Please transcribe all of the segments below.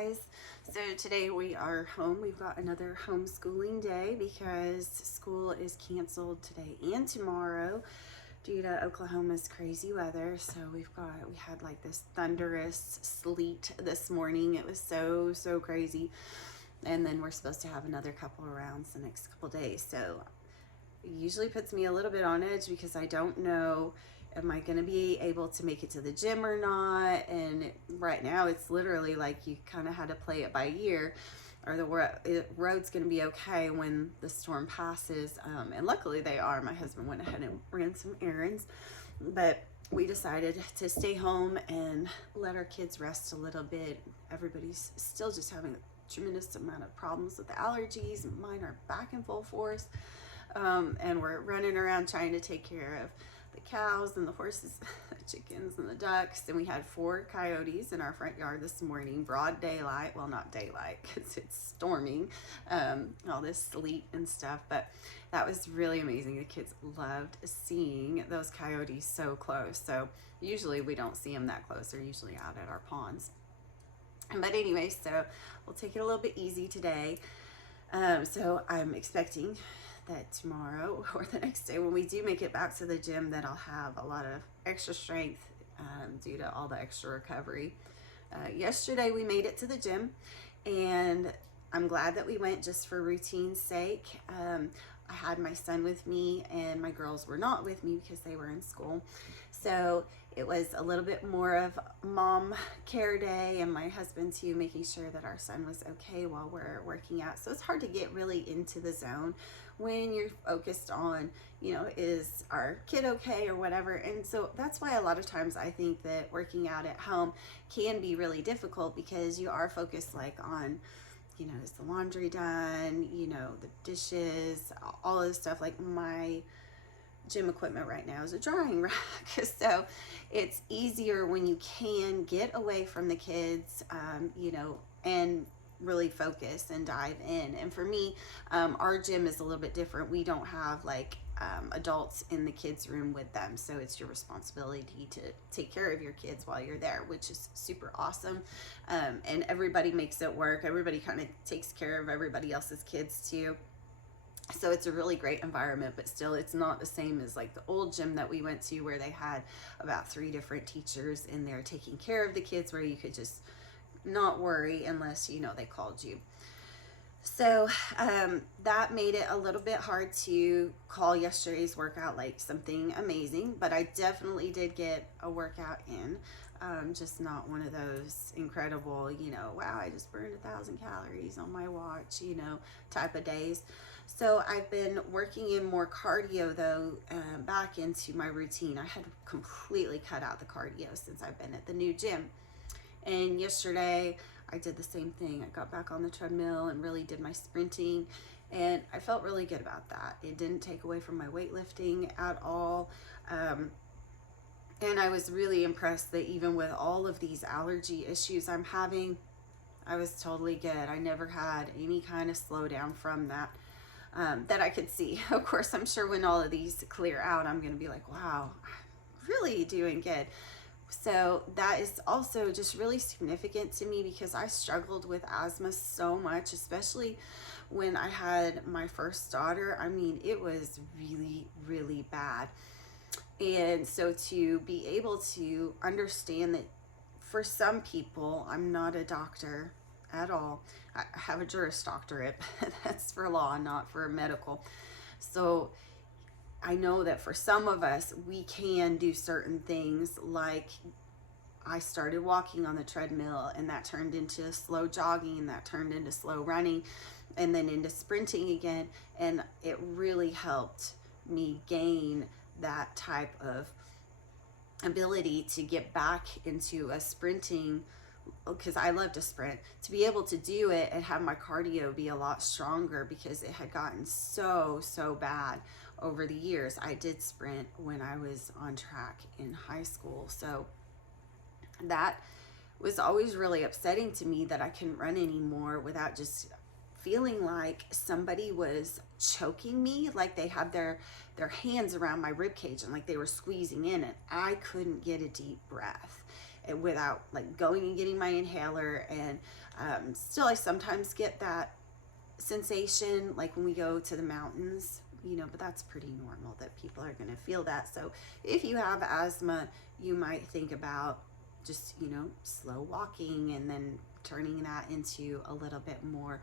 guys. So today we are home. We've got another homeschooling day because school is canceled today and tomorrow due to Oklahoma's crazy weather. So we had like this thunderous sleet this morning. It was so crazy. And then we're supposed to have another couple of rounds the next couple days. So it usually puts me a little bit on edge because I don't know, am I going to be able to make it to the gym or not? And right now it's literally like you kind of had to play it by ear, or the road's going to be okay when the storm passes. And luckily they are. My husband went ahead and ran some errands, but we decided to stay home and let our kids rest a little bit. Everybody's still just having a tremendous amount of problems with the allergies. Mine are back in full force. And we're running around trying to take care of the cows and the horses, the chickens and the ducks. And we had 4 coyotes in our front yard this morning, broad daylight. Well, not daylight because it's storming, all this sleet and stuff. But that was really amazing. The kids loved seeing those coyotes so close. So usually we don't see them that close. They're usually out at our ponds. But anyway, so we'll take it a little bit easy today. So I'm expecting that tomorrow or the next day when we do make it back to the gym that I'll have a lot of extra strength due to all the extra recovery. Yesterday we made it to the gym and I'm glad that we went just for routine's sake. I had my son with me and my girls were not with me because they were in school. So it was a little bit more of mom care day, and my husband too, making sure that our son was okay while we're working out. So it's hard to get really into the zone when you're focused on, you know, is our kid okay or whatever. And so that's why a lot of times I think that working out at home can be really difficult because you are focused like on, you know, is the laundry done, you know, the dishes, all of this stuff. Like my gym equipment right now is a drying rack. So it's easier when you can get away from the kids, you know, and really focus and dive in. And for me, our gym is a little bit different. We don't have like adults in the kids room with them, so it's your responsibility to take care of your kids while you're there, which is super awesome. And everybody makes it work. Everybody kind of takes care of everybody else's kids too. So it's a really great environment, but still it's not the same as like the old gym that we went to where they had about 3 different teachers in there taking care of the kids, where you could just not worry unless, you know, they called you. So that made it a little bit hard to call yesterday's workout like something amazing, but I definitely did get a workout in. Just not one of those incredible, you know, wow, I just burned 1,000 calories on my watch, you know, type of days. So I've been working in more cardio though, back into my routine. I had completely cut out the cardio since I've been at the new gym. And yesterday I did the same thing. I got back on the treadmill and really did my sprinting, and I felt really good about that. It didn't take away from my weightlifting at all. And I was really impressed that even with all of these allergy issues I'm having, I was totally good. I never had any kind of slowdown from that, that I could see. Of course, I'm sure when all of these clear out, I'm going to be like, wow, I'm really doing good. So that is also just really significant to me because I struggled with asthma so much, especially when I had my first daughter. I mean, it was really bad. And so to be able to understand that for some people, I'm not a doctor at all. I have a Juris Doctorate, but that's for law, not for medical. So I know that for some of us, we can do certain things, like I started walking on the treadmill and that turned into slow jogging, and that turned into slow running, and then into sprinting again. And it really helped me gain that type of ability to get back into a sprinting, because I love to sprint, to be able to do it and have my cardio be a lot stronger because it had gotten so bad over the years. I did sprint when I was on track in high school, so that was always really upsetting to me that I couldn't run anymore without just feeling like somebody was choking me, like they had their hands around my rib cage and like they were squeezing in, and I couldn't get a deep breath. without like going and getting my inhaler. And still I sometimes get that sensation like when we go to the mountains, you know, but that's pretty normal that people are going to feel that. So if you have asthma, you might think about just, you know, slow walking and then turning that into a little bit more,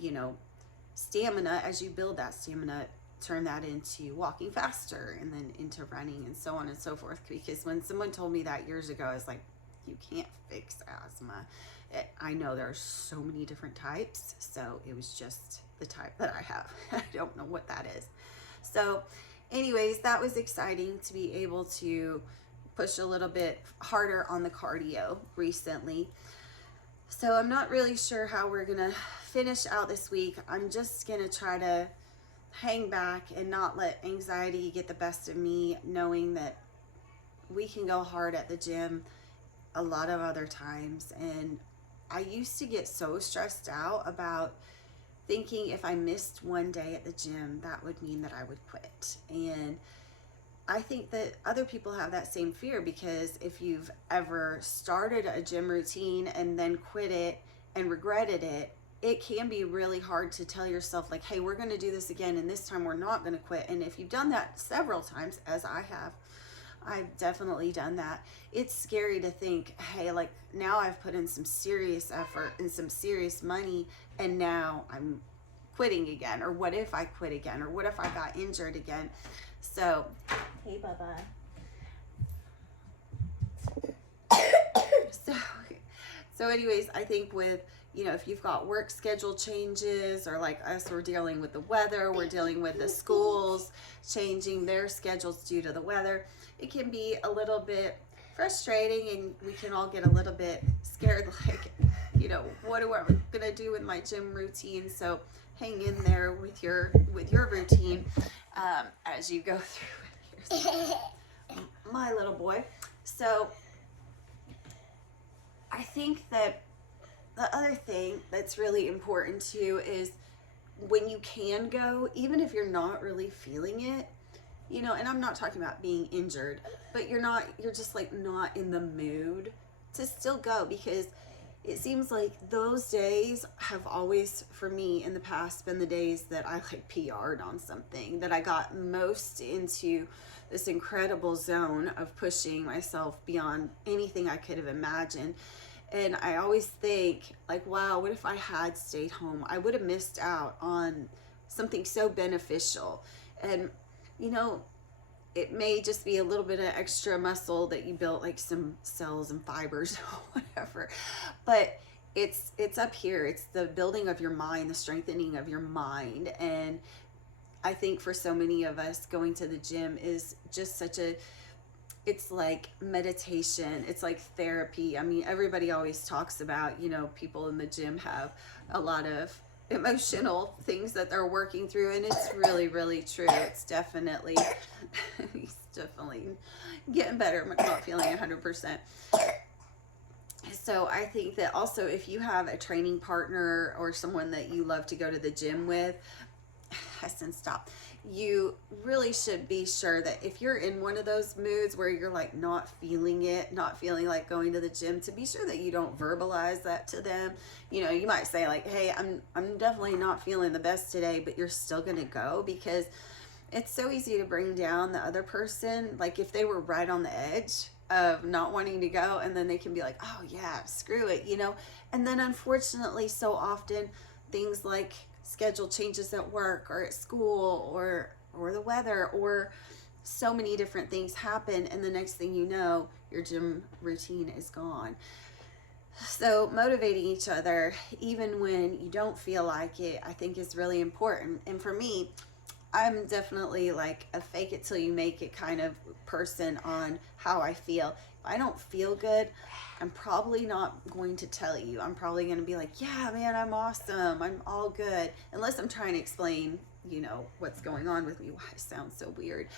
you know, stamina. As you build that stamina, turn that into walking faster and then into running and so on and so forth. Because when someone told me that years ago, I was like, you can't fix asthma. I know there's so many different types, so it was just the type that I have. I don't know what that is. So anyways, that was exciting to be able to push a little bit harder on the cardio recently. So I'm not really sure how we're gonna finish out this week. I'm just gonna try to hang back and not let anxiety get the best of me, knowing that we can go hard at the gym a lot of other times. And I used to get so stressed out about thinking if I missed one day at the gym, that would mean that I would quit. And I think that other people have that same fear, because if you've ever started a gym routine and then quit it and regretted it, it can be really hard to tell yourself like, hey, we're going to do this again, and this time we're not going to quit. And if you've done that several times, as I have, I've definitely done that, it's scary to think, hey, like now I've put in some serious effort and some serious money, and now I'm quitting again. Or what if I quit again? Or what if I got injured again? So, hey, Bubba. So anyways, I think with, you know, if you've got work schedule changes, or like us, we're dealing with the weather, we're dealing with the schools changing their schedules due to the weather, it can be a little bit frustrating, and we can all get a little bit scared, like, you know, what am I gonna do with my gym routine? So hang in there with your routine as you go through it. Here's my little boy. So I think that the other thing that's really important too is when you can go, even if you're not really feeling it, you know, and I'm not talking about being injured, but you're just like not in the mood to still go, because it seems like those days have always, for me in the past, been the days that I like PR'd on something, that I got most into this incredible zone of pushing myself beyond anything I could have imagined. And I always think like, wow, what if I had stayed home? I would have missed out on something so beneficial. And, you know, it may just be a little bit of extra muscle that you built, like some cells and fibers or whatever. But it's up here. It's the building of your mind, the strengthening of your mind. And I think for so many of us, going to the gym is just it's like meditation. It's like therapy. I mean, everybody always talks about, you know, people in the gym have a lot of emotional things that they're working through, and it's really, really true. It's definitely, he's definitely getting better, but not feeling 100%. So I think that also if you have a training partner or someone that you love to go to the gym with, Heston, stop. You really should be sure that if you're in one of those moods where you're like not feeling it, not feeling like going to the gym, to be sure that you don't verbalize that to them. You know, you might say like, hey, I'm definitely not feeling the best today, but you're still gonna go, because it's so easy to bring down the other person. Like if they were right on the edge of not wanting to go, and then they can be like, oh yeah, screw it, you know. And then unfortunately, so often things like schedule changes at work or at school or the weather or so many different things happen, and the next thing you know, your gym routine is gone. So motivating each other even when you don't feel like it, I think, is really important. And for me, I'm definitely like a fake it till you make it kind of person on how I feel. If I don't feel good, I'm probably not going to tell you. I'm probably going to be like, yeah, man, I'm awesome, I'm all good. Unless I'm trying to explain, you know, what's going on with me, why I sound so weird.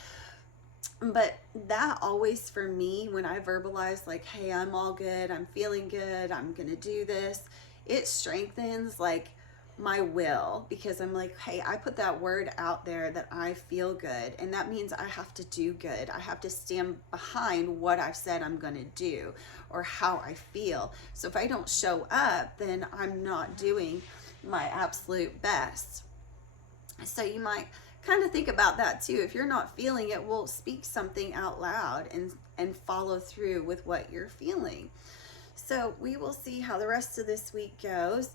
But that always, for me, when I verbalize like, hey, I'm all good, I'm feeling good, I'm going to do this, it strengthens like my will, because I'm like, hey, I put that word out there that I feel good, and that means I have to do good. I have to stand behind what I've said I'm going to do or how I feel. So if I don't show up, then I'm not doing my absolute best. So you might kind of think about that too. If you're not feeling it, well, speak something out loud and follow through with what you're feeling. So we will see how the rest of this week goes,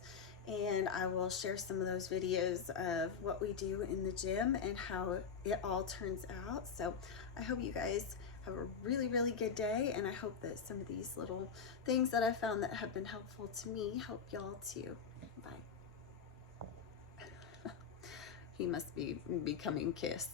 and I will share some of those videos of what we do in the gym and how it all turns out. So I hope you guys have a really, really good day, and I hope that some of these little things that I found that have been helpful to me help y'all too. Bye. He must be becoming Kiss.